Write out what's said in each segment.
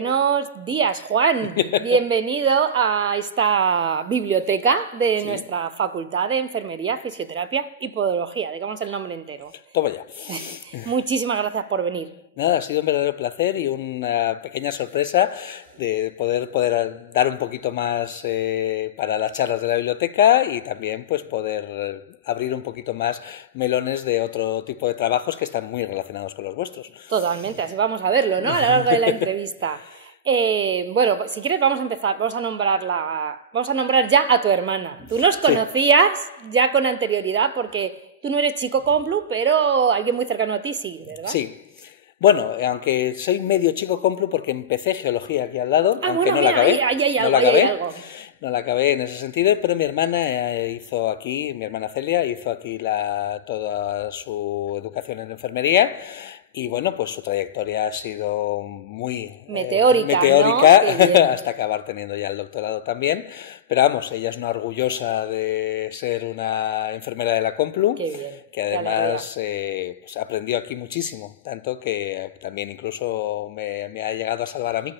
Buenos días, Juan. Bienvenido a esta biblioteca de nuestra Facultad de Enfermería, Fisioterapia y Podología. Digamos el nombre entero. Toma ya. Muchísimas gracias por venir. Nada, ha sido un verdadero placer y una pequeña sorpresa de poder dar un poquito más para las charlas de la biblioteca y también pues poder abrir un poquito más melones de otro tipo de trabajos que están muy relacionados con los vuestros. Totalmente, así vamos a verlo, ¿no? A lo largo de la entrevista. Bueno, si quieres vamos a empezar, vamos a nombrar ya a tu hermana. Tú nos conocías ya con anterioridad porque tú no eres chico Complu, pero alguien muy cercano a ti sí, ¿verdad? Sí. Bueno, aunque soy medio chico Complu porque empecé geología aquí al lado, aunque no la acabé. No la acabé en ese sentido, pero mi hermana mi hermana Celia hizo aquí toda su educación en enfermería. Y bueno, pues su trayectoria ha sido muy meteórica, ¿no? Hasta acabar teniendo ya el doctorado también. Pero vamos, ella es una orgullosa de ser una enfermera de la Complu, que además pues aprendió aquí muchísimo, tanto que también incluso me ha llegado a salvar a mí,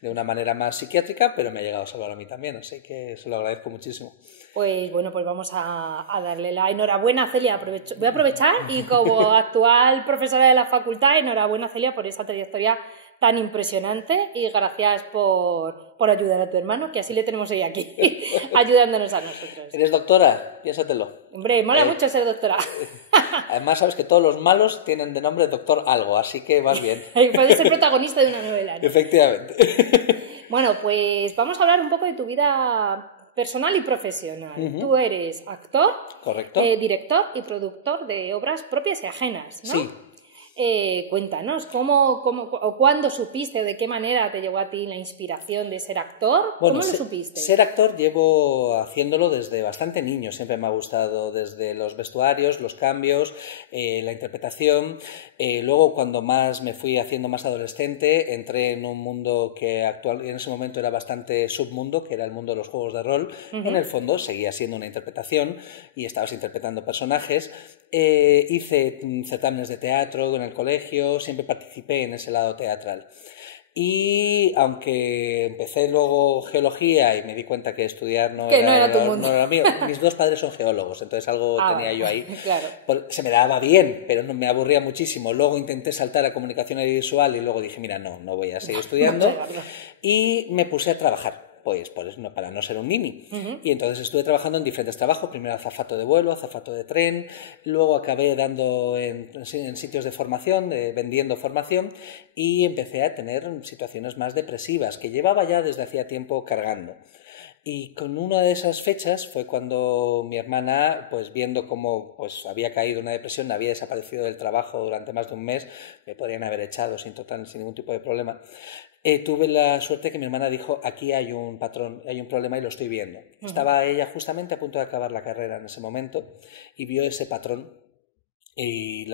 de una manera más psiquiátrica, pero me ha llegado a salvar a mí también, así que se lo agradezco muchísimo. Pues bueno, pues vamos a darle la enhorabuena a Celia. Voy a aprovechar y como actual profesora de la facultad, enhorabuena Celia por esa trayectoria tan impresionante y gracias por ayudar a tu hermano, que así le tenemos hoy aquí, ayudándonos a nosotros. ¿Eres doctora? Piénsatelo. Hombre, mola mucho ser doctora. Además, sabes que todos los malos tienen de nombre doctor algo, así que vas bien. Puedes ser protagonista de una novela, ¿no? Efectivamente. Bueno, pues vamos a hablar un poco de tu vida personal y profesional. Tú eres actor, correcto, director y productor de obras propias y ajenas, ¿no? Sí. Cuéntanos, ¿cuándo supiste o de qué manera te llegó a ti la inspiración de ser actor? Bueno, ¿Cómo lo supiste? Ser actor llevo haciéndolo desde bastante niño, siempre me ha gustado desde los vestuarios, los cambios, la interpretación. Luego, cuando me fui haciendo más adolescente, entré en un mundo que en ese momento era bastante submundo, que era el mundo de los juegos de rol. En el fondo seguía siendo una interpretación y estabas interpretando personajes. Hice certámenes de teatro en el colegio, siempre participé en ese lado teatral. Y aunque empecé luego geología y me di cuenta que estudiar no era mío, mis dos padres son geólogos, entonces algo tenía yo ahí. Claro. Se me daba bien, pero me aburría muchísimo. Luego intenté saltar a comunicación audiovisual y luego dije, mira, no voy a seguir estudiando. Y me puse a trabajar. Pues para no ser un nini. Y entonces estuve trabajando en diferentes trabajos, primero azafato de vuelo, azafato de tren, luego acabé dando en sitios de formación, vendiendo formación, y empecé a tener situaciones más depresivas, que llevaba ya desde hacía tiempo cargando. Y con una de esas fechas fue cuando mi hermana, pues viendo cómo había caído en una depresión, había desaparecido del trabajo durante más de un mes, me podrían haber echado sin ningún tipo de problema. Tuve la suerte que mi hermana dijo, aquí hay un patrón, hay un problema y lo estoy viendo. Estaba ella justamente a punto de acabar la carrera en ese momento y vio ese patrón y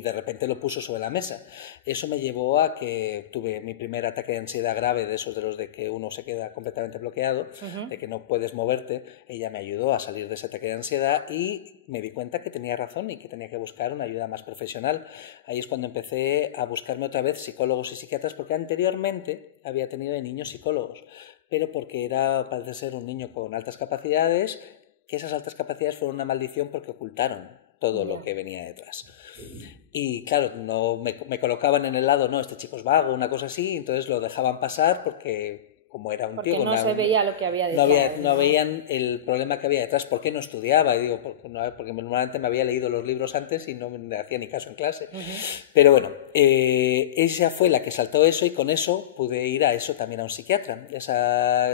de repente lo puso sobre la mesa. Eso me llevó a que tuve mi primer ataque de ansiedad grave, de esos de los de que uno se queda completamente bloqueado, de que no puedes moverte. Ella me ayudó a salir de ese ataque de ansiedad y me di cuenta que tenía razón y que tenía que buscar una ayuda más profesional. Ahí es cuando empecé a buscarme otra vez psicólogos y psiquiatras, porque anteriormente había tenido de niños psicólogos, pero porque parece ser un niño con altas capacidades, que esas altas capacidades fueron una maldición porque ocultaron todo lo que venía detrás. Y claro, no me colocaban en el lado, no, este chico es vago, una cosa así, entonces lo dejaban pasar porque como era un tío... Porque no se veía lo que había detrás. No veían el problema que había detrás. ¿Por qué no estudiaba? Y digo, porque normalmente me había leído los libros antes y no me hacía ni caso en clase. Pero bueno, ella fue la que saltó eso y con eso pude ir a eso también a un psiquiatra.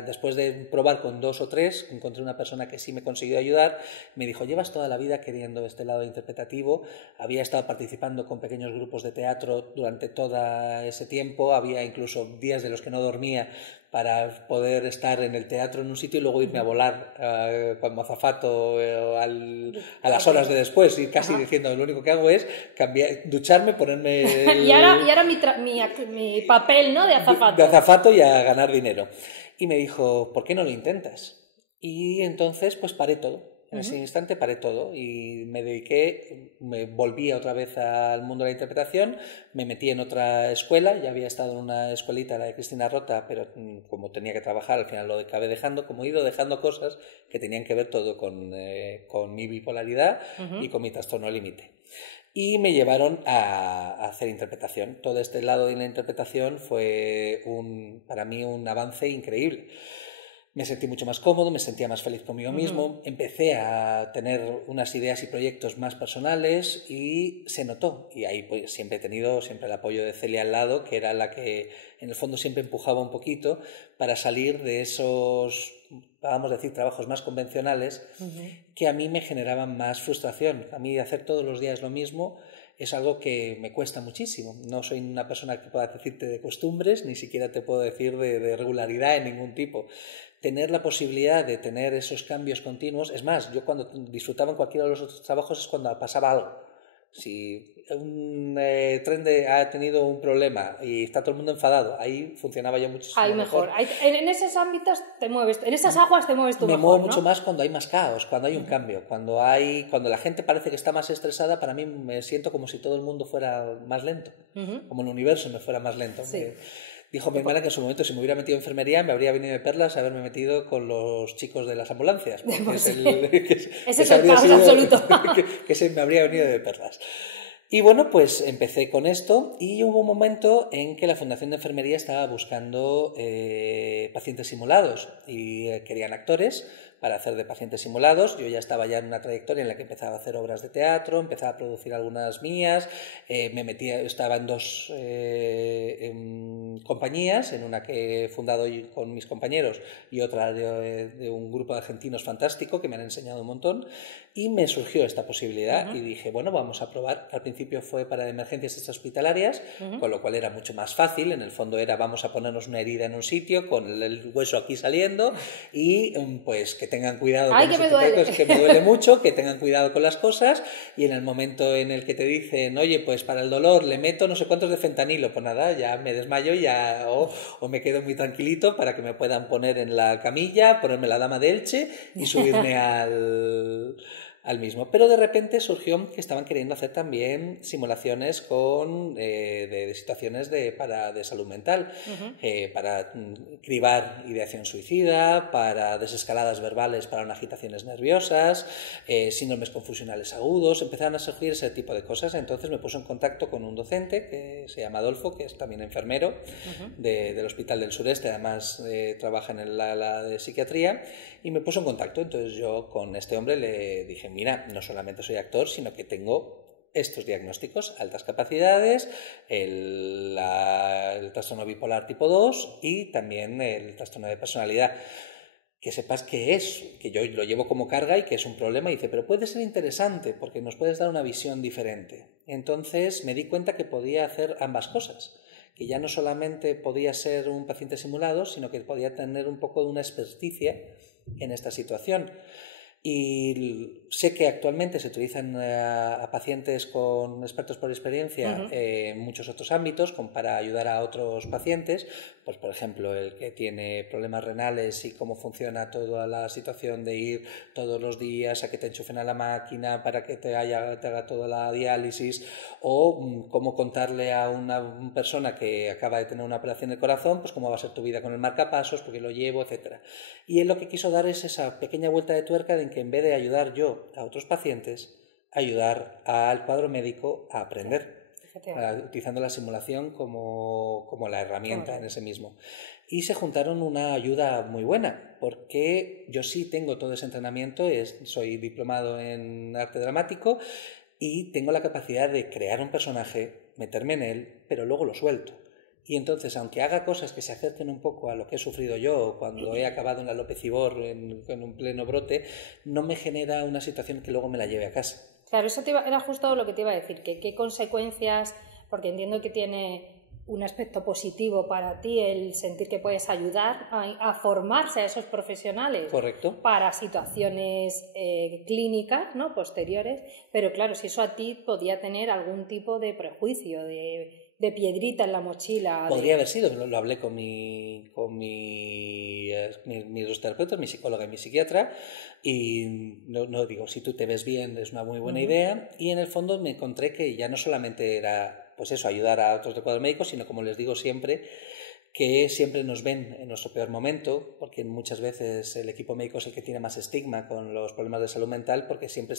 Después de probar con 2 o 3, encontré una persona que sí me consiguió ayudar. Me dijo, llevas toda la vida queriendo este lado interpretativo. Había estado participando con pequeños grupos de teatro durante todo ese tiempo. Había incluso días de los que no dormía para poder estar en el teatro en un sitio y luego irme a volar como azafato a las horas de después, y casi diciendo, lo único que hago es ducharme, ponerme y ahora mi papel, ¿no?, de azafato. De azafato y a ganar dinero. Y me dijo, ¿por qué no lo intentas? Y entonces pues paré todo. En ese instante paré todo y me volví otra vez al mundo de la interpretación, me metí en otra escuela, ya había estado en una escuelita, la de Cristina Rota, pero como tenía que trabajar, al final lo acabé dejando, como he ido dejando cosas que tenían que ver todo con mi bipolaridad y con mi trastorno límite. Y me llevaron a hacer interpretación. Todo este lado de la interpretación fue para mí un avance increíble. Me sentí mucho más cómodo, me sentía más feliz conmigo mismo, empecé a tener unas ideas y proyectos más personales y se notó. Y ahí pues siempre he tenido el apoyo de Celia al lado, que era la que en el fondo siempre empujaba un poquito para salir de esos, vamos a decir, trabajos más convencionales que a mí me generaban más frustración. A mí hacer todos los días lo mismo es algo que me cuesta muchísimo. No soy una persona que pueda decirte de costumbres, ni siquiera te puedo decir de regularidad en ningún tipo. Tener la posibilidad de tener esos cambios continuos, es más, yo cuando disfrutaba en cualquiera de los otros trabajos es cuando pasaba algo. Si un tren ha tenido un problema y está todo el mundo enfadado, ahí funcionaba ya muchísimo mejor. En esos ámbitos te mueves, en esas aguas te mueves tú mejor, muevo mucho más cuando hay más caos, cuando hay un cambio, cuando la gente parece que está más estresada. Para mí me siento como si todo el mundo fuera más lento, como el universo me fuera más lento. Sí. Dijo mi hermana que en su momento, si me hubiera metido en enfermería, me habría venido de perlas haberme metido con los chicos de las ambulancias. Pues ese es el caos absoluto. que se me habría venido de perlas. Y bueno, pues empecé con esto y hubo un momento en que la Fundación de Enfermería estaba buscando pacientes simulados y querían actores para hacer de pacientes simulados. Yo ya estaba en una trayectoria en la que empezaba a hacer obras de teatro, empezaba a producir algunas mías, estaba en dos compañías, en una que he fundado con mis compañeros y otra de un grupo de argentinos fantástico que me han enseñado un montón, y me surgió esta posibilidad y dije, bueno, vamos a probar. Al principio fue para emergencias extrahospitalarias, con lo cual era mucho más fácil. En el fondo era, vamos a ponernos una herida en un sitio con el hueso aquí saliendo y pues que tengan cuidado con ese tipo de cosas, que me duele mucho, que tengan cuidado con las cosas. Y en el momento en el que te dicen, oye, pues para el dolor le meto no sé cuántos de fentanilo, pues nada, ya me desmayo o me quedo muy tranquilito para que me puedan poner en la camilla, ponerme la dama de Elche y subirme al mismo. Pero de repente surgió que estaban queriendo hacer también simulaciones de situaciones de salud mental, para cribar ideación suicida, para desescaladas verbales, para agitaciones nerviosas, síndromes confusionales agudos. Empezaron a surgir ese tipo de cosas. Entonces me puso en contacto con un docente que se llama Adolfo, que es también enfermero del Hospital del Sureste, además trabaja en el ala de psiquiatría, y me puso en contacto. Entonces yo con este hombre le dije, mira, no solamente soy actor, sino que tengo estos diagnósticos: altas capacidades, el trastorno bipolar tipo 2 y también el trastorno de personalidad. Que sepas qué es, que yo lo llevo como carga y que es un problema. Y dice, pero puede ser interesante porque nos puedes dar una visión diferente. Entonces me di cuenta que podía hacer ambas cosas, que ya no solamente podía ser un paciente simulado, sino que podía tener un poco de una experticia en esta situación. Y sé que actualmente se utilizan a pacientes con expertos por experiencia en muchos otros ámbitos para ayudar a otros pacientes, pues por ejemplo el que tiene problemas renales y cómo funciona toda la situación de ir todos los días a que te enchufen a la máquina para que te haga toda la diálisis, o cómo contarle a una persona que acaba de tener una operación de corazón, pues cómo va a ser tu vida con el marcapasos, porque lo llevo, etcétera. Y él lo que quiso dar es esa pequeña vuelta de tuerca de que en vez de ayudar yo a otros pacientes, ayudar al cuadro médico a aprender, utilizando la simulación como la herramienta en ese mismo. Y se juntaron una ayuda muy buena, porque yo sí tengo todo ese entrenamiento, soy diplomado en arte dramático y tengo la capacidad de crear un personaje, meterme en él, pero luego lo suelto. Y entonces, aunque haga cosas que se acerquen un poco a lo que he sufrido yo cuando he acabado en la López Ibor en un pleno brote, no me genera una situación que luego me la lleve a casa. Claro, eso era justo lo que te iba a decir, que qué consecuencias, porque entiendo que tiene un aspecto positivo para ti el sentir que puedes ayudar a formarse a esos profesionales. Correcto. Para situaciones clínicas, ¿no?, posteriores, pero claro, si eso a ti podía tener algún tipo de prejuicio, de piedrita en la mochila. Podría haber sido, lo hablé con mis dos terapeutas, mi psicóloga y mi psiquiatra, y no digo, si tú te ves bien es una muy buena idea, y en el fondo me encontré que ya no solamente era pues eso, ayudar a otros de cuadro médico, sino como les digo siempre, que siempre nos ven en nuestro peor momento, porque muchas veces el equipo médico es el que tiene más estigma con los problemas de salud mental, porque siempre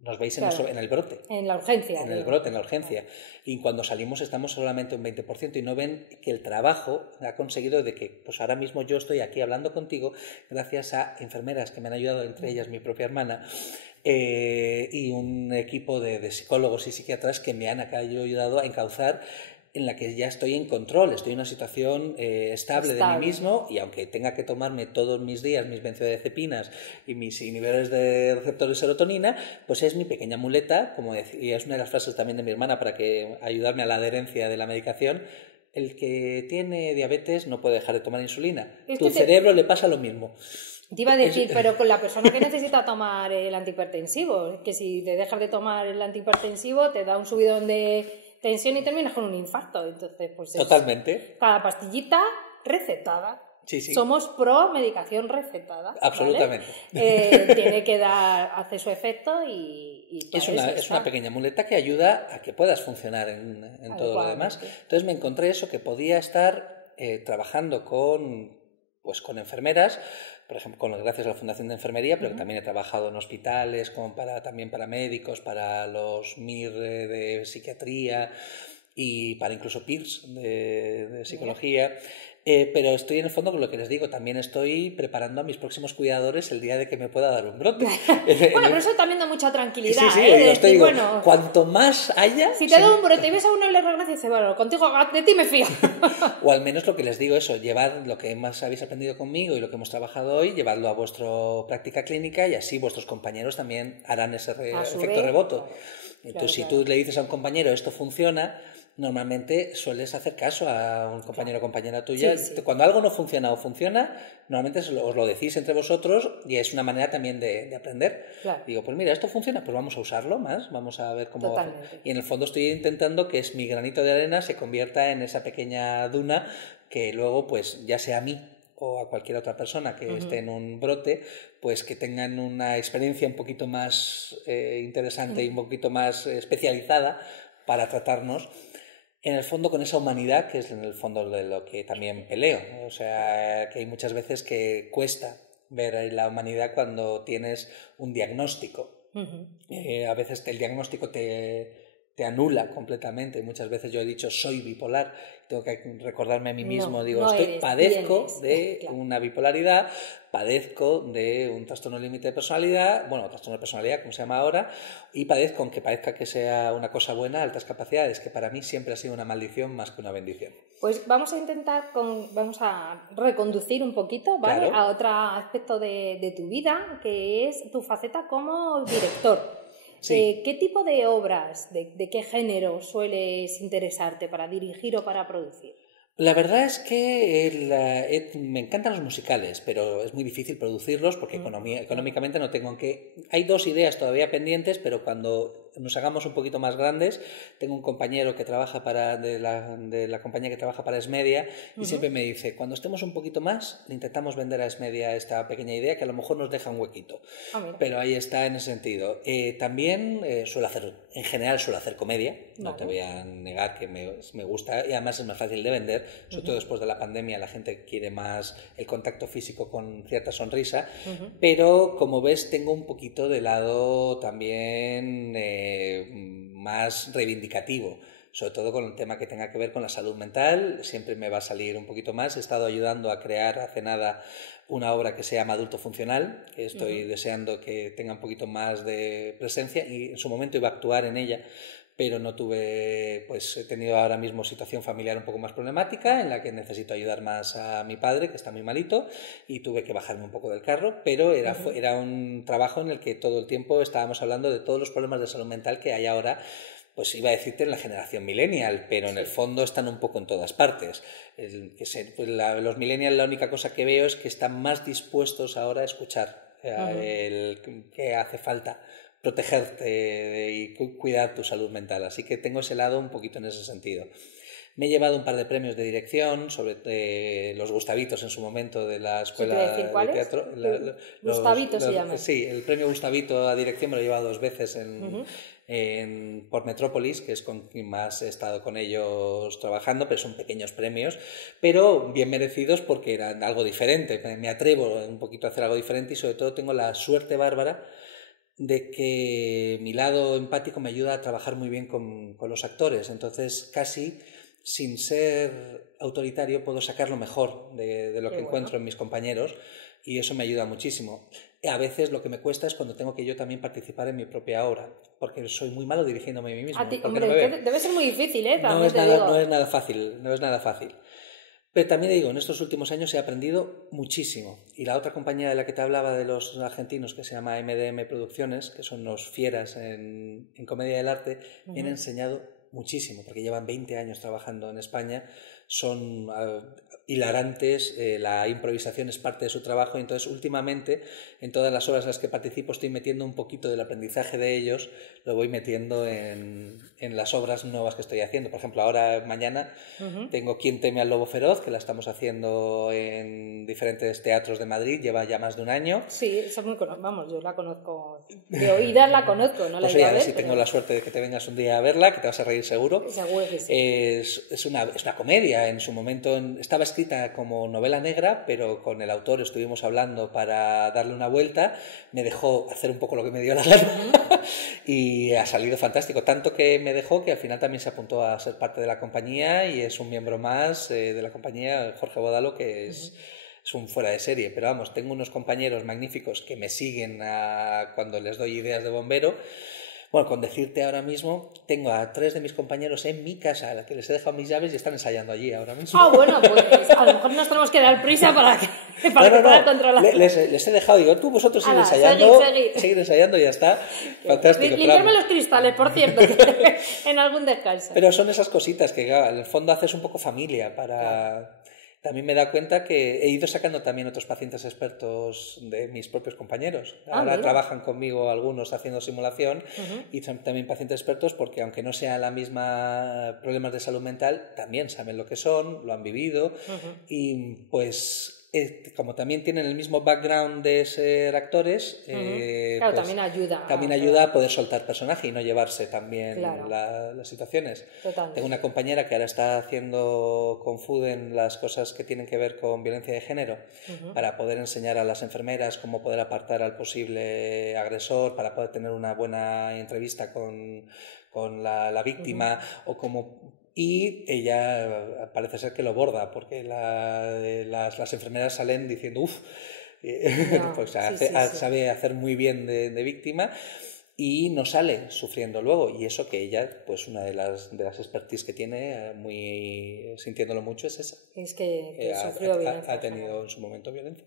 nos veis en el brote. En la urgencia. En el brote, en la urgencia. Y cuando salimos estamos solamente un 20% y no ven que el trabajo ha conseguido de que pues ahora mismo yo estoy aquí hablando contigo gracias a enfermeras que me han ayudado, entre ellas mi propia hermana, y un equipo de psicólogos y psiquiatras que me han ayudado a encauzar, en la que ya estoy en control, estoy en una situación estable de mí mismo, y aunque tenga que tomarme todos mis días mis benzodiazepinas y mis inhibidores de receptores de serotonina, pues es mi pequeña muleta, como y es una de las frases también de mi hermana para ayudarme a la adherencia de la medicación. El que tiene diabetes no puede dejar de tomar insulina. Tu cerebro le pasa lo mismo. Te iba a decir, pero con la persona que necesita tomar el antihipertensivo, que si te dejas de tomar el antihipertensivo te da un subidón de tensión y terminas con un infarto. Entonces, pues totalmente. Cada pastillita recetada. Sí, sí. Somos pro medicación recetada. Absolutamente. ¿Vale? Tiene que hacer su efecto y es una pequeña muleta que ayuda a que puedas funcionar en todo lo demás. Entonces me encontré eso, que podía estar trabajando con enfermeras, por ejemplo, gracias a la Fundación de Enfermería, pero también he trabajado en hospitales, también para médicos, para los MIR de psiquiatría y para incluso PIRS de psicología. Pero estoy en el fondo con lo que les digo, también estoy preparando a mis próximos cuidadores el día de que me pueda dar un brote. Bueno, pero eso también da mucha tranquilidad. Sí, digo, cuanto más haya... Si te da un brote y ves a uno en la regracia y dices, bueno, contigo, de ti me fío. O al menos lo que les digo, eso, llevad lo que más habéis aprendido conmigo y lo que hemos trabajado hoy, llevadlo a vuestra práctica clínica, y así vuestros compañeros también harán ese efecto rebote. Entonces, si tú le dices a un compañero esto funciona, normalmente sueles hacer caso a un compañero o compañera tuya. Sí. Cuando algo no funciona o funciona, normalmente os lo decís entre vosotros, y es una manera también de aprender. Claro. Digo, pues mira, esto funciona, pues vamos a usarlo más, vamos a ver cómo... Y en el fondo estoy intentando que mi granito de arena se convierta en esa pequeña duna que luego, pues ya sea a mí o a cualquier otra persona que esté en un brote, pues que tengan una experiencia un poquito más interesante y un poquito más especializada para tratarnos, en el fondo con esa humanidad, que es en el fondo de lo que también peleo. O sea, que hay muchas veces que cuesta ver la humanidad cuando tienes un diagnóstico. A veces el diagnóstico te anula completamente. Muchas veces yo he dicho soy bipolar, tengo que recordarme a mí mismo, padezco de una bipolaridad, padezco de un trastorno límite de personalidad, trastorno de personalidad como se llama ahora, y padezco, aunque parezca que sea una cosa buena, altas capacidades, que para mí siempre ha sido una maldición más que una bendición. Pues vamos a intentar, vamos a reconducir un poquito, ¿vale? Claro. A otro aspecto de tu vida, que es tu faceta como director. Sí. ¿Qué tipo de obras, de qué género sueles interesarte para dirigir o para producir? La verdad es que me encantan los musicales, pero es muy difícil producirlos porque económicamente no tengo Hay dos ideas todavía pendientes, pero cuando nos hagamos un poquito más grandes, tengo un compañero que trabaja de la compañía que trabaja para Esmedia, y siempre me dice, cuando estemos un poquito más, le intentamos vender a Esmedia esta pequeña idea que a lo mejor nos deja un huequito. Pero ahí está en ese sentido. También en general suelo hacer comedia, no te voy a negar que me gusta, y además es más fácil de vender, sobre todo después de la pandemia la gente quiere más el contacto físico con cierta sonrisa, pero como ves tengo un poquito de lado también más reivindicativo, sobre todo con el tema que tenga que ver con la salud mental. Siempre me va a salir un poquito más. He estado ayudando a crear hace nada una obra que se llama Adulto Funcional, que estoy deseando que tenga un poquito más de presencia, y en su momento iba a actuar en ella, pero no tuve, he tenido ahora mismo situación familiar un poco más problemática, en la que necesito ayudar más a mi padre, que está muy malito, y tuve que bajarme un poco del carro, pero era un trabajo en el que todo el tiempo estábamos hablando de todos los problemas de salud mental que hay ahora, pues iba a decirte en la generación millennial, pero en el fondo están un poco en todas partes. Los millennials, la única cosa que veo es que están más dispuestos ahora a escuchar que hace falta protegerte y cuidar tu salud mental. Así que tengo ese lado un poquito en ese sentido. Me he llevado un par de premios de dirección, sobre los Gustavitos en su momento de la Escuela de Teatro. Gustavito se llama. Sí, el premio Gustavito a dirección me lo he llevado 2 veces por Metrópolis, que es con quien más he estado con ellos trabajando, pero son pequeños premios, pero bien merecidos porque eran algo diferente. Me atrevo un poquito a hacer algo diferente y sobre todo tengo la suerte bárbara de que mi lado empático me ayuda a trabajar muy bien con los actores. Entonces, casi sin ser autoritario puedo sacar lo mejor de lo que encuentro en mis compañeros y eso me ayuda muchísimo. A veces lo que me cuesta es cuando tengo que yo también participar en mi propia obra, porque soy muy malo dirigiéndome a mí mismo. Hombre, debe ser muy difícil, ¿eh? No es nada fácil. Pero también digo, en estos últimos años he aprendido muchísimo. Y la otra compañía de la que te hablaba de los argentinos, que se llama MDM Producciones, que son los fieras en comedia del arte, me han enseñado muchísimo, porque llevan 20 años trabajando en España, son hilarantes, la improvisación es parte de su trabajo y entonces últimamente en todas las obras en las que participo estoy metiendo un poquito del aprendizaje de ellos, lo voy metiendo en las obras nuevas que estoy haciendo. Por ejemplo, ahora mañana tengo Quién teme al lobo feroz, que la estamos haciendo en diferentes teatros de Madrid, lleva ya más de un año. Sí, esa es muy vamos, yo la conozco, de oídas la conozco, no la he ido a ver. Si tengo la suerte de que te vengas un día a verla, que te vas a reír seguro. Seguro que sí. Es una comedia, en su momento estaba escrita como novela negra, pero con el autor estuvimos hablando para darle una vuelta, me dejó hacer un poco lo que me dio la gana y ha salido fantástico, tanto que me dejó que al final también se apuntó a ser parte de la compañía y es un miembro más de la compañía, Jorge Bodalo, que es un fuera de serie, pero vamos, tengo unos compañeros magníficos que me siguen cuando les doy ideas de bombero. Bueno, con decirte ahora mismo, tengo a 3 de mis compañeros en mi casa, a la que les he dejado mis llaves y están ensayando allí ahora mismo. Ah, bueno, pues a lo mejor nos tenemos que dar prisa para que puedan controlar. Les he dejado, digo, tú vosotros seguid ensayando y ya está. Fantástico. Limpiarme los cristales, por cierto, en algún descanso. Pero son esas cositas que en el fondo haces un poco familia para... Claro. También me da cuenta que he ido sacando también otros pacientes expertos de mis propios compañeros. Ahora trabajan conmigo algunos haciendo simulación y también pacientes expertos porque aunque no sean la misma problemas de salud mental, también saben lo que son, lo han vivido y pues... como también tienen el mismo background de ser actores, claro, pues, también ayuda a poder soltar personaje y no llevarse también las situaciones. Totalmente. Tengo una compañera que ahora está haciendo con FUDEN las cosas que tienen que ver con violencia de género para poder enseñar a las enfermeras cómo poder apartar al posible agresor, para poder tener una buena entrevista con la víctima o cómo... Y ella parece ser que lo borda, porque las enfermeras salen diciendo, pues sabe hacer muy bien de víctima y no sale sufriendo luego. Y eso que ella, pues una de las expertise que tiene, muy sintiéndolo mucho, es esa. Es que sufrió violencia. Ha tenido en su momento violencia.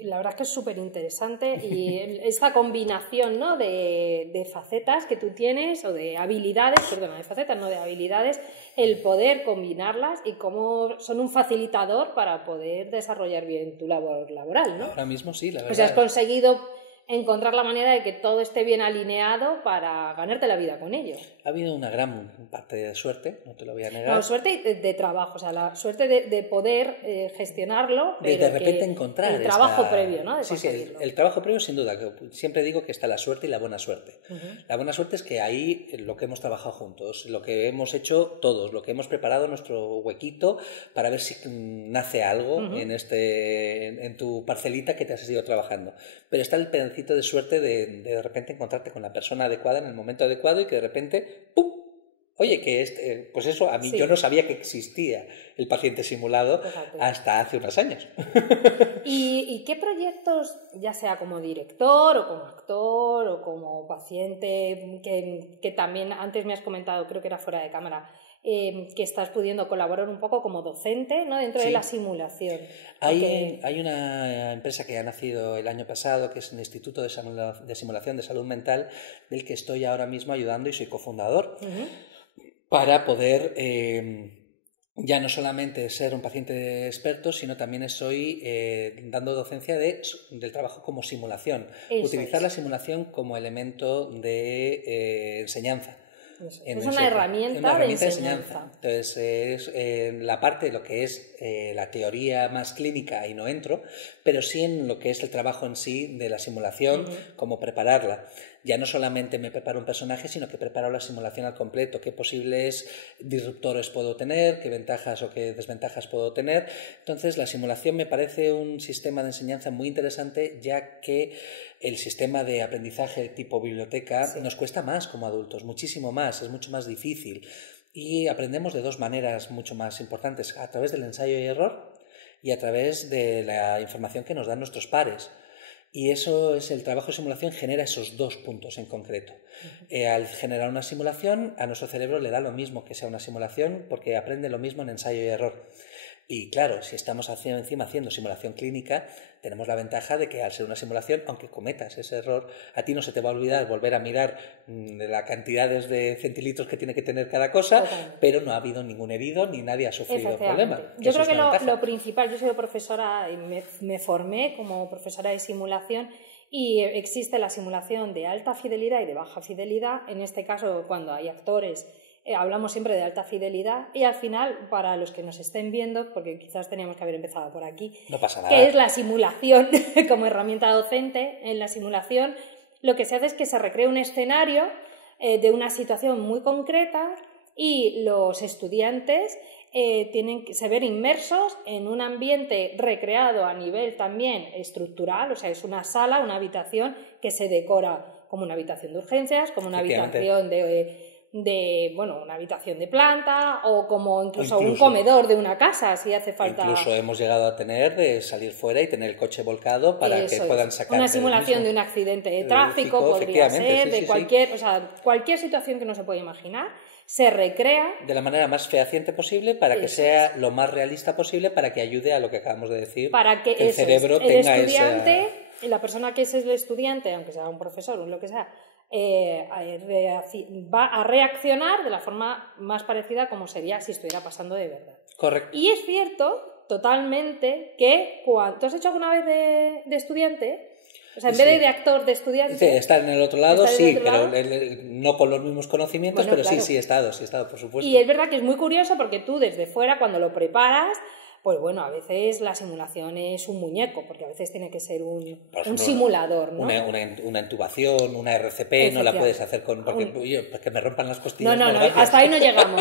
La verdad es que es súper interesante y esta combinación, ¿no? de facetas que tú tienes o de habilidades, de facetas, no de habilidades, el poder combinarlas y cómo son un facilitador para poder desarrollar bien tu labor laboral, ¿no? Ahora mismo sí, la verdad. Pues has conseguido encontrar la manera de que todo esté bien alineado para ganarte la vida con ello. Ha habido una gran parte de suerte, no te lo voy a negar. No, suerte de trabajo, o sea, la suerte de poder gestionarlo, pero de repente encontrar el trabajo previo, ¿no? Sí, el trabajo previo sin duda, que siempre digo que está la suerte y la buena suerte. La buena suerte es que ahí lo que hemos trabajado juntos, lo que hemos hecho todos, lo que hemos preparado nuestro huequito para ver si nace algo en tu parcelita que te has ido trabajando. Pero está el pedacito de suerte de repente encontrarte con la persona adecuada en el momento adecuado y que de repente ¡pum! Oye, que pues eso, a mí yo no sabía que existía el paciente simulado hasta hace unos años. ¿Y qué proyectos, ya sea como director o como actor o como paciente, que también antes me has comentado, creo que era fuera de cámara, que estás pudiendo colaborar un poco como docente, ¿no? Dentro de la simulación? Hay una empresa que ha nacido el año pasado, que es el Instituto de Simulación de Salud Mental, del que estoy ahora mismo ayudando y soy cofundador, para poder ya no solamente ser un paciente experto, sino también estoy dando docencia del trabajo como simulación. Utilizar la simulación como elemento de enseñanza. Es una herramienta de enseñanza. Entonces, es la parte de lo que es la teoría más clínica, ahí no entro, pero sí en lo que es el trabajo en sí de la simulación, cómo prepararla. Ya no solamente me preparo un personaje, sino que preparo la simulación al completo, qué posibles disruptores puedo tener, qué ventajas o qué desventajas puedo tener. Entonces, la simulación me parece un sistema de enseñanza muy interesante, ya que el sistema de aprendizaje tipo biblioteca nos cuesta más como adultos, muchísimo más, es mucho más difícil. Y aprendemos de dos maneras mucho más importantes, a través del ensayo y error y a través de la información que nos dan nuestros pares. Y eso es el trabajo de simulación, genera esos dos puntos en concreto. Al generar una simulación, a nuestro cerebro le da lo mismo que sea una simulación porque aprende lo mismo en ensayo y error. Y claro, si estamos encima haciendo simulación clínica, tenemos la ventaja de que al ser una simulación, aunque cometas ese error, a ti no se te va a olvidar volver a mirar las cantidades de centilitros que tiene que tener cada cosa, pero no ha habido ningún herido ni nadie ha sufrido problema. Yo creo que lo principal, yo soy profesora y me formé como profesora de simulación y existe la simulación de alta fidelidad y de baja fidelidad. En este caso, cuando hay actores, hablamos siempre de alta fidelidad y al final, para los que nos estén viendo, porque quizás teníamos que haber empezado por aquí, no pasa nada, que es la simulación como herramienta docente. En la simulación lo que se hace es que se recrea un escenario de una situación muy concreta y los estudiantes se ven inmersos en un ambiente recreado a nivel también estructural, o sea, es una sala, una habitación que se decora como una habitación de urgencias, como una habitación una habitación de planta o como incluso un comedor de una casa, si hace falta. Incluso hemos llegado a tener de salir fuera y tener el coche volcado para que puedan sacar una simulación de un accidente de tráfico, podría ser, de cualquier, o sea, cualquier situación que no se pueda imaginar, se recrea de la manera más fehaciente posible para que sea lo más realista posible, para que ayude a lo que acabamos de decir, para que el cerebro tenga el estudiante, la persona que es el estudiante, aunque sea un profesor o lo que sea, va a reaccionar de la forma más parecida como sería si estuviera pasando de verdad. Correcto. Y es cierto totalmente que ¿tú has hecho alguna vez de estudiante? O sea, en vez de actor, de estudiante. Sí, estar en el otro lado, sí, pero no con los mismos conocimientos, pero claro. sí he estado, por supuesto. Y es verdad que es muy curioso porque tú desde fuera, cuando lo preparas, pues bueno, a veces la simulación es un muñeco, porque a veces tiene que ser un simulador, ¿no? Una intubación, una RCP, no la puedes hacer porque me rompan las costillas. No, hasta ahí no llegamos,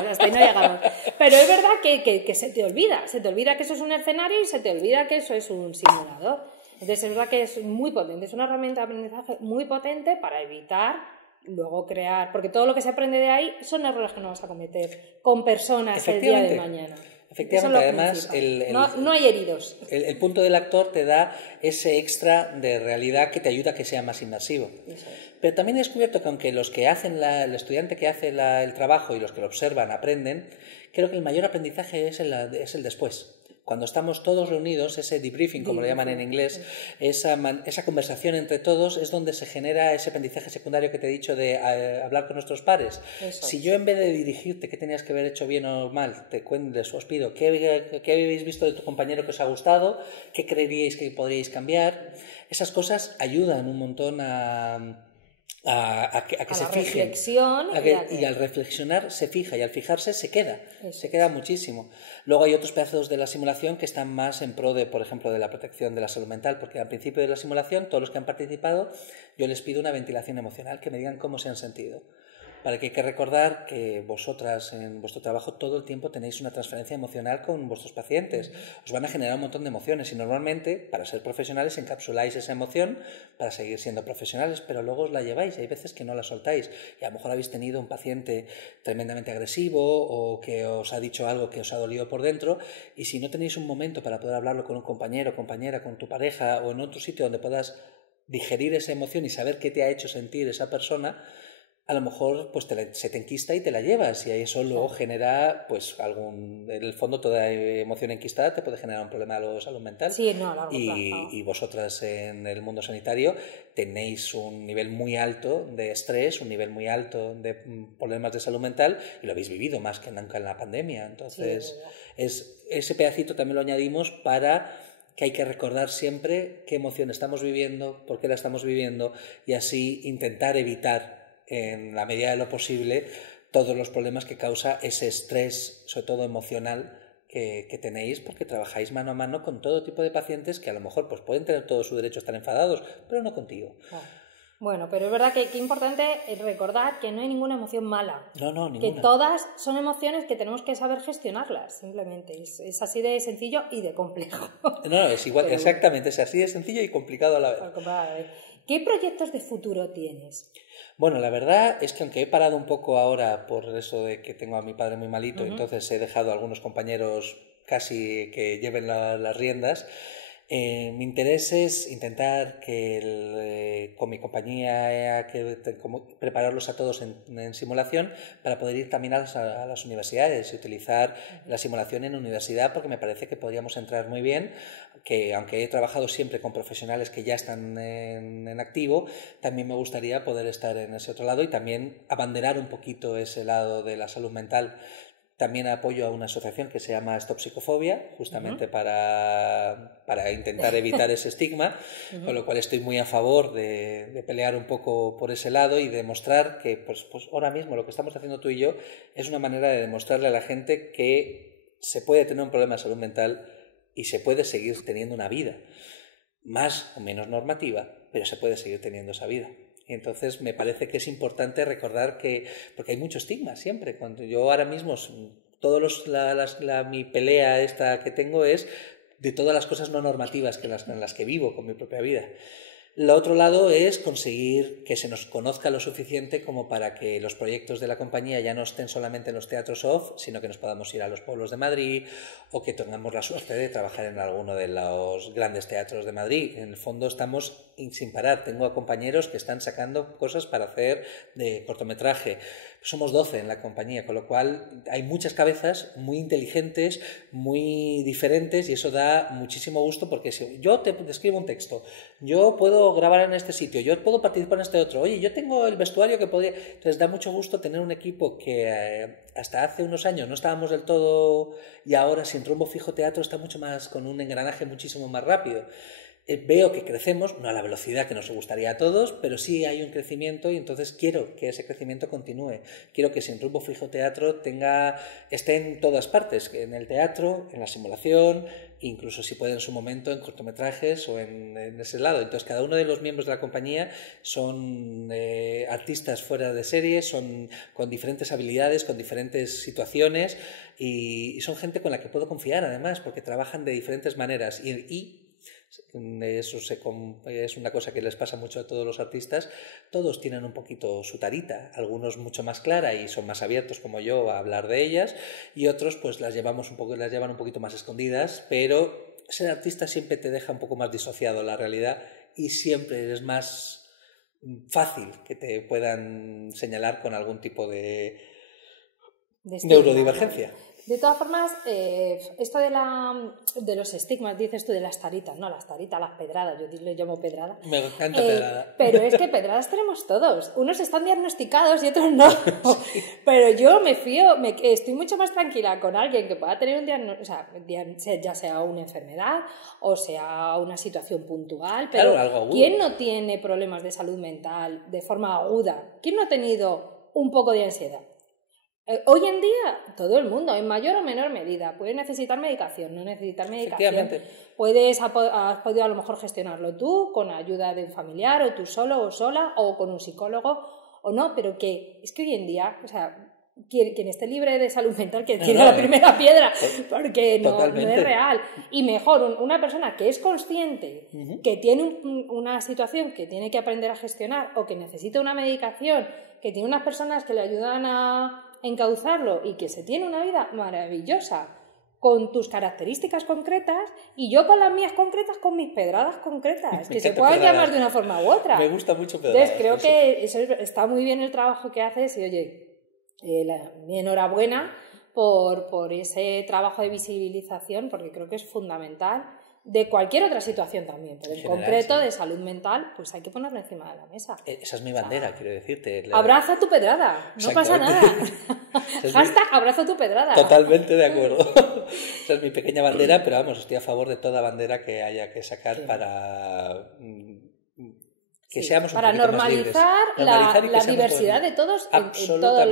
Pero es verdad que se te olvida que eso es un escenario y se te olvida que eso es un simulador. Entonces es verdad que es muy potente, es una herramienta de aprendizaje muy potente para evitar luego crear, porque todo lo que se aprende de ahí son errores que no vas a cometer con personas el día de mañana. Efectivamente, además no hay heridos. El punto del actor te da ese extra de realidad que te ayuda a que sea más inmersivo. Pero también he descubierto que aunque los que hacen el estudiante que hace el trabajo y los que lo observan aprenden, creo que el mayor aprendizaje es el después. Cuando estamos todos reunidos, ese debriefing, como lo llaman en inglés, esa conversación entre todos es donde se genera ese aprendizaje secundario que te he dicho de hablar con nuestros pares. Si yo en vez de dirigirte qué tenías que haber hecho bien o mal, os pido qué habéis visto de tu compañero que os ha gustado, qué creeríais que podríais cambiar, esas cosas ayudan un montón a que se fijen. Y al reflexionar se fija, y al fijarse se queda muchísimo. Luego hay otros pedazos de la simulación que están más en pro de, por ejemplo, de la protección de la salud mental, porque al principio de la simulación, todos los que han participado, yo les pido una ventilación emocional, que me digan cómo se han sentido. Para que hay que recordar que vosotras en vuestro trabajo todo el tiempo tenéis una transferencia emocional con vuestros pacientes. Os van a generar un montón de emociones y normalmente para ser profesionales encapsuláis esa emoción para seguir siendo profesionales, pero luego os la lleváis y hay veces que no la soltáis. Y a lo mejor habéis tenido un paciente tremendamente agresivo o que os ha dicho algo que os ha dolido por dentro y si no tenéis un momento para poder hablarlo con un compañero, compañera, con tu pareja o en otro sitio donde puedas digerir esa emoción y saber qué te ha hecho sentir esa persona, a lo mejor pues se te enquista y te la llevas, y eso luego genera pues en el fondo toda emoción enquistada te puede generar un problema de salud mental. Sí, no, a largo plazo. Y vosotras en el mundo sanitario tenéis un nivel muy alto de estrés, un nivel muy alto de problemas de salud mental, y lo habéis vivido más que nunca en la pandemia. Entonces, ese pedacito también lo añadimos para que hay que recordar siempre qué emoción estamos viviendo, por qué la estamos viviendo, y así intentar evitar en la medida de lo posible todos los problemas que causa ese estrés, sobre todo emocional, que tenéis, porque trabajáis mano a mano con todo tipo de pacientes que a lo mejor pues, pueden tener todo su derecho a estar enfadados, pero no contigo. Bueno, pero es verdad que es importante recordar que no hay ninguna emoción mala. No, ninguna. Que todas son emociones que tenemos que saber gestionarlas, simplemente. Es así de sencillo y de complejo. No, es igual, pero exactamente, es así de sencillo y complicado a la vez. ¿Qué proyectos de futuro tienes? Bueno, la verdad es que aunque he parado un poco ahora por eso de que tengo a mi padre muy malito, entonces he dejado a algunos compañeros casi que lleven las riendas. Mi interés es intentar que con mi compañía prepararlos a todos en simulación para poder ir también a las universidades y utilizar la simulación en universidad, porque me parece que podríamos entrar muy bien, que aunque he trabajado siempre con profesionales que ya están en activo, también me gustaría poder estar en ese otro lado y también abanderar un poquito ese lado de la salud mental. También apoyo a una asociación que se llama Stop Psicofobia, justamente para intentar evitar ese estigma, con lo cual estoy muy a favor de pelear un poco por ese lado y demostrar que pues ahora mismo lo que estamos haciendo tú y yo es una manera de demostrarle a la gente que se puede tener un problema de salud mental y se puede seguir teniendo una vida, más o menos normativa, pero se puede seguir teniendo esa vida. Y entonces me parece que es importante recordar que, porque hay mucho estigma siempre, cuando yo ahora mismo, mi pelea esta que tengo es de todas las cosas no normativas en las que vivo con mi propia vida. Lo otro lado es conseguir que se nos conozca lo suficiente como para que los proyectos de la compañía ya no estén solamente en los teatros off, sino que nos podamos ir a los pueblos de Madrid o que tengamos la suerte de trabajar en alguno de los grandes teatros de Madrid. En el fondo estamos sin parar. Tengo a compañeros que están sacando cosas para hacer de cortometraje. Somos 12 en la compañía, con lo cual hay muchas cabezas muy inteligentes, muy diferentes, y eso da muchísimo gusto, porque si yo te escribo un texto, yo puedo grabar en este sitio, yo puedo participar en este otro, oye, yo tengo el vestuario que podría... Entonces da mucho gusto tener un equipo que hasta hace unos años no estábamos del todo, y ahora sin rumbo fijo teatro está mucho más, con un engranaje muchísimo más rápido. Veo que crecemos, no a la velocidad que nos gustaría a todos, pero sí hay un crecimiento, y entonces quiero que ese crecimiento continúe. Quiero que Sin Rumbo Fijo Teatro esté en todas partes, en el teatro, en la simulación, incluso si puede en su momento en cortometrajes o en ese lado. Entonces cada uno de los miembros de la compañía son artistas fuera de serie, son con diferentes habilidades, con diferentes situaciones, y son gente con la que puedo confiar además, porque trabajan de diferentes maneras y eso es una cosa que les pasa mucho a todos los artistas. Todos tienen un poquito su tarita, algunos mucho más clara y son más abiertos como yo a hablar de ellas, y otros pues las llevan un poquito más escondidas, pero ser artista siempre te deja un poco más disociado de la realidad y siempre es más fácil que te puedan señalar con algún tipo de neurodivergencia. De todas formas, esto de los estigmas, dices tú, de las taritas, no, las taritas, las pedradas, yo le llamo pedrada. Me encanta pedrada. Pero es que pedradas tenemos todos. Unos están diagnosticados y otros no. Sí. Pero yo me fío, estoy mucho más tranquila con alguien que pueda tener un diagnóstico, o sea, ya sea una enfermedad o sea una situación puntual. Pero claro, algo agudo. ¿Quién no tiene problemas de salud mental de forma aguda? ¿Quién no ha tenido un poco de ansiedad? Hoy en día, todo el mundo, en mayor o menor medida, puede necesitar medicación, no necesitar medicación. Has podido a lo mejor gestionarlo tú, con ayuda de un familiar, o tú solo o sola, o con un psicólogo, o no, pero que es que hoy en día, o sea, quien esté libre de salud mental, que tiene la primera piedra, porque no es real. Y mejor, una persona que es consciente, que tiene una situación que tiene que aprender a gestionar, o que necesita una medicación, que tiene unas personas que le ayudan a encauzarlo y que se tiene una vida maravillosa, con tus características concretas y yo con las mías concretas, con mis pedradas concretas, que se puedan llamar de una forma u otra. Me gusta mucho pedradas. Entonces creo que eso está muy bien el trabajo que haces y oye, mi enhorabuena por ese trabajo de visibilización, porque creo que es fundamental de cualquier otra situación también, pero en concreto sí. De salud mental, pues hay que ponerlo encima de la mesa. Esa es mi bandera, quiero decirte. Abraza tu pedrada, no pasa nada. Hashtag abrazo tu pedrada. Totalmente de acuerdo. Esa es mi pequeña bandera, pero vamos, estoy a favor de toda bandera que haya que sacar para que seamos un para normalizar la diversidad de todos en todos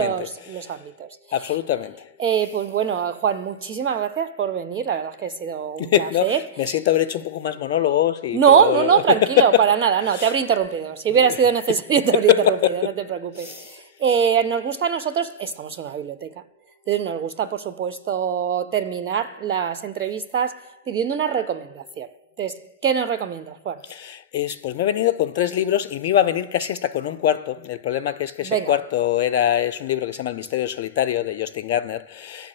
los ámbitos. Absolutamente. Pues bueno, Juan, muchísimas gracias por venir. La verdad es que ha sido un placer. No, me siento haber hecho un poco más monólogos. No, tranquilo, para nada. No, te habría interrumpido. Si hubiera sido necesario, te habría interrumpido. No te preocupes. Nos gusta a nosotros, estamos en una biblioteca. Entonces nos gusta, por supuesto, terminar las entrevistas pidiendo una recomendación. Entonces, ¿qué nos recomiendas, Juan? Pues me he venido con 3 libros y me iba a venir casi hasta con un cuarto. El problema que es que ese cuarto es un libro que se llama El misterio solitario, de Justin Gardner,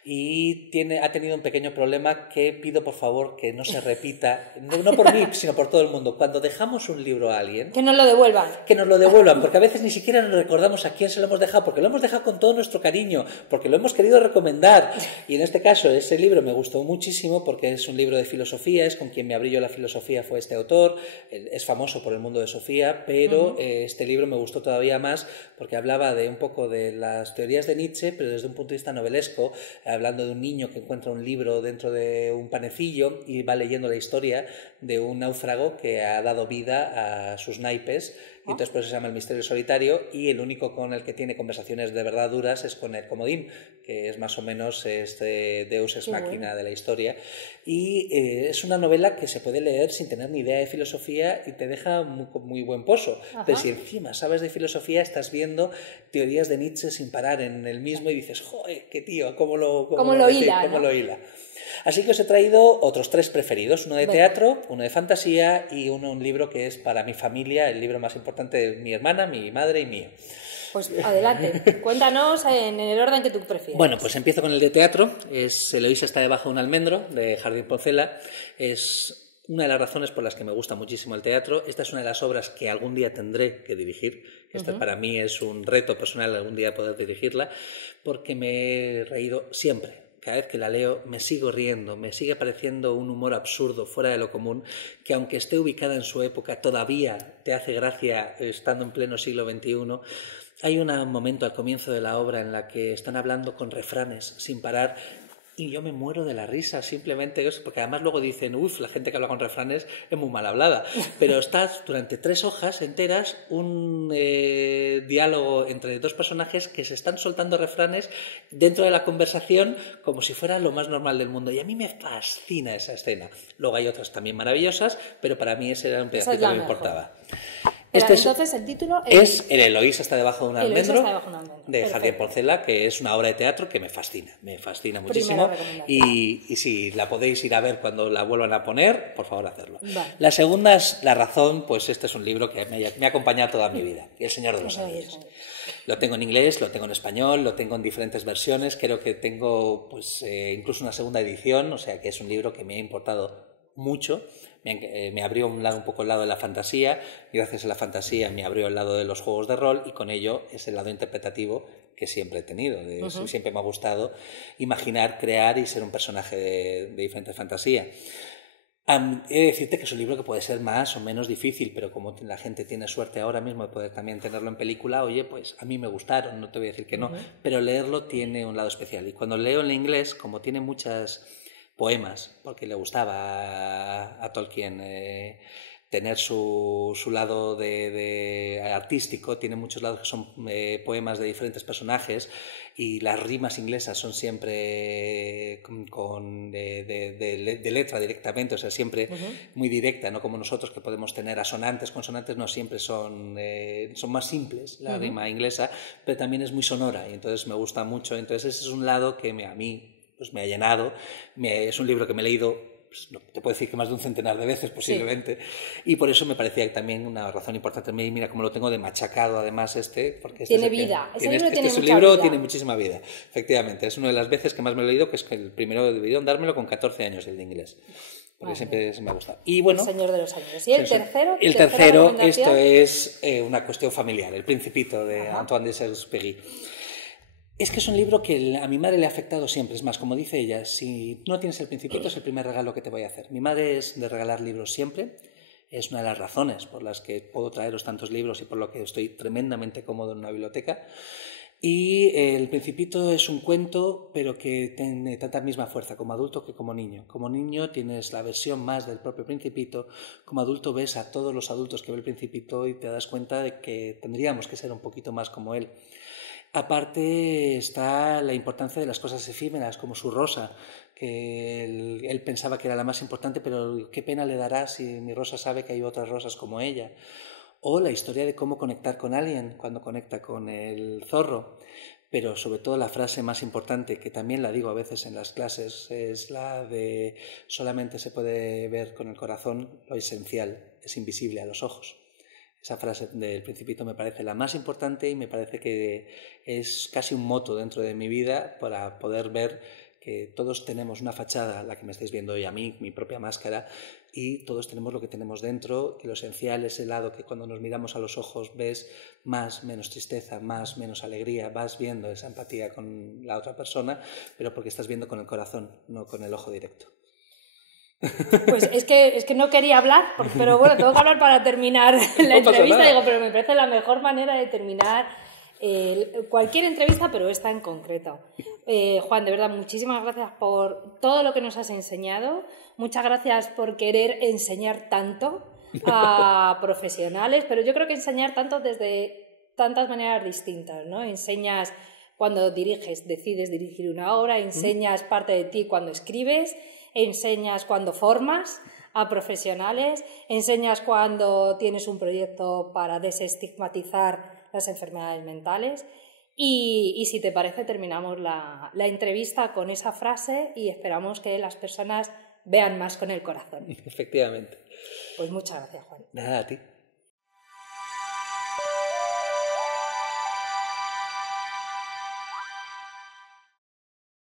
y ha tenido un pequeño problema que pido por favor que no se repita, no por mí, sino por todo el mundo. Cuando dejamos un libro a alguien... Que nos lo devuelvan. Que nos lo devuelvan, porque a veces ni siquiera nos recordamos a quién se lo hemos dejado, porque lo hemos dejado con todo nuestro cariño, porque lo hemos querido recomendar. Y en este caso, ese libro me gustó muchísimo porque es un libro de filosofía, es con quien me abrí yo la filosofía, fue este autor, es famoso por el mundo de Sofía, pero este libro me gustó todavía más porque hablaba de un poco de las teorías de Nietzsche, pero desde un punto de vista novelesco, hablando de un niño que encuentra un libro dentro de un panecillo y va leyendo la historia de un náufrago que ha dado vida a sus naipes. Y entonces por eso se llama El misterio solitario, y el único con el que tiene conversaciones de verdad duras es con el comodín, que es más o menos este Deus ex machina de la historia. Y es una novela que se puede leer sin tener ni idea de filosofía y te deja muy buen pozo. Pero si encima sabes de filosofía, estás viendo teorías de Nietzsche sin parar en el mismo y dices, joder, qué tío, cómo lo hila. Así que os he traído otros 3 preferidos, uno de teatro, uno de fantasía y un libro que es para mi familia, el libro más importante de mi hermana, mi madre y mío. Pues adelante, cuéntanos en el orden que tú prefieres. Bueno, pues empiezo con el de teatro, es Eloísa está debajo de un almendro, de Jardín Poncela. Es una de las razones por las que me gusta muchísimo el teatro. Esta es una de las obras que algún día tendré que dirigir. Para mí es un reto personal algún día poder dirigirla, porque me he reído siempre. Cada vez que la leo me sigo riendo, me sigue pareciendo un humor absurdo, fuera de lo común, que aunque esté ubicada en su época, todavía te hace gracia estando en pleno siglo XXI. Hay un momento al comienzo de la obra en la que están hablando con refranes sin parar y yo me muero de la risa, simplemente porque además luego dicen, la gente que habla con refranes es muy mal hablada, pero está durante 3 hojas enteras un diálogo entre 2 personajes que se están soltando refranes dentro de la conversación como si fuera lo más normal del mundo, y a mí me fascina esa escena. Luego hay otras también maravillosas, pero para mí ese era un pedacito que me importaba. Entonces el título es El Eloísa está debajo de un almendro, de Jardín Poncela, que es una obra de teatro que me fascina muchísimo, y si la podéis ir a ver cuando la vuelvan a poner, por favor hacerlo. Vale. La segunda es La razón, pues este es un libro que me ha acompañado toda mi vida, El Señor de los Anillos. Lo tengo en inglés, lo tengo en español, lo tengo en diferentes versiones, creo que tengo incluso una segunda edición, o sea que es un libro que me ha importado mucho. Me abrió un poco el lado de la fantasía, y gracias a la fantasía me abrió el lado de los juegos de rol, y con ello es el lado interpretativo que siempre he tenido. Siempre me ha gustado imaginar, crear y ser un personaje de diferente fantasía. He de decirte que es un libro que puede ser más o menos difícil, pero como la gente tiene suerte ahora mismo de poder también tenerlo en película, oye, pues a mí me gustaron, no te voy a decir que no, pero leerlo tiene un lado especial. Y cuando leo en inglés, como tiene muchas poemas, porque le gustaba a Tolkien tener su lado de artístico, tiene muchos lados que son poemas de diferentes personajes, y las rimas inglesas son siempre de letra directamente, o sea, siempre muy directa, no como nosotros que podemos tener asonantes, consonantes, no, siempre son más simples la rima inglesa, pero también es muy sonora, y entonces me gusta mucho. Entonces ese es un lado que a mí pues me ha llenado. Es un libro que me he leído pues, no, te puedo decir que más de un centenar de veces posiblemente, y por eso me parecía también una razón importante. Mira cómo lo tengo de machacado además porque tiene vida, es un libro tiene muchísima vida, efectivamente, es una de las veces que más me lo he leído, que es que el primero debieron dármelo con 14 años el de inglés, porque siempre me ha gustado. Y bueno, el Señor de los Anillos. ¿Y el tercero? El tercero, esto es una cuestión familiar, El Principito, de Antoine de Saint-Exupéry. Es que es un libro que a mi madre le ha afectado siempre. Es más, como dice ella, si no tienes El Principito es el primer regalo que te voy a hacer. Mi madre es de regalar libros siempre. Es una de las razones por las que puedo traeros tantos libros y por lo que estoy tremendamente cómodo en una biblioteca. Y El Principito es un cuento, pero que tiene tanta misma fuerza como adulto que como niño. Como niño tienes la versión más del propio Principito. Como adulto ves a todos los adultos que ve El Principito y te das cuenta de que tendríamos que ser un poquito más como él. Aparte está la importancia de las cosas efímeras, como su rosa, que él pensaba que era la más importante, pero qué pena le dará si mi rosa sabe que hay otras rosas como ella. O la historia de cómo conectar con alguien cuando conecta con el zorro. Pero sobre todo la frase más importante, que también la digo a veces en las clases, es la de solamente se puede ver con el corazón lo esencial, es invisible a los ojos. Esa frase del Principito me parece la más importante y me parece que es casi un moto dentro de mi vida para poder ver que todos tenemos una fachada, la que me estáis viendo hoy a mí, mi propia máscara, y todos tenemos lo que tenemos dentro, que lo esencial es el lado que cuando nos miramos a los ojos ves más, menos tristeza, más, menos alegría, vas viendo esa empatía con la otra persona, pero porque estás viendo con el corazón, no con el ojo directo. Pues es que no quería hablar, pero bueno, tengo que hablar para terminar la entrevista. Digo, pero me parece la mejor manera de terminar cualquier entrevista, pero esta en concreto. Juan, de verdad, muchísimas gracias por todo lo que nos has enseñado. Muchas gracias por querer enseñar tanto a profesionales, pero yo creo que enseñar tanto desde tantas maneras distintas, ¿no? Enseñas cuando decides dirigir una obra, enseñas parte de ti cuando escribes, enseñas cuando formas a profesionales, enseñas cuando tienes un proyecto para desestigmatizar las enfermedades mentales y si te parece terminamos la entrevista con esa frase y esperamos que las personas vean más con el corazón. Efectivamente. Pues muchas gracias, Juan. Nada, a ti.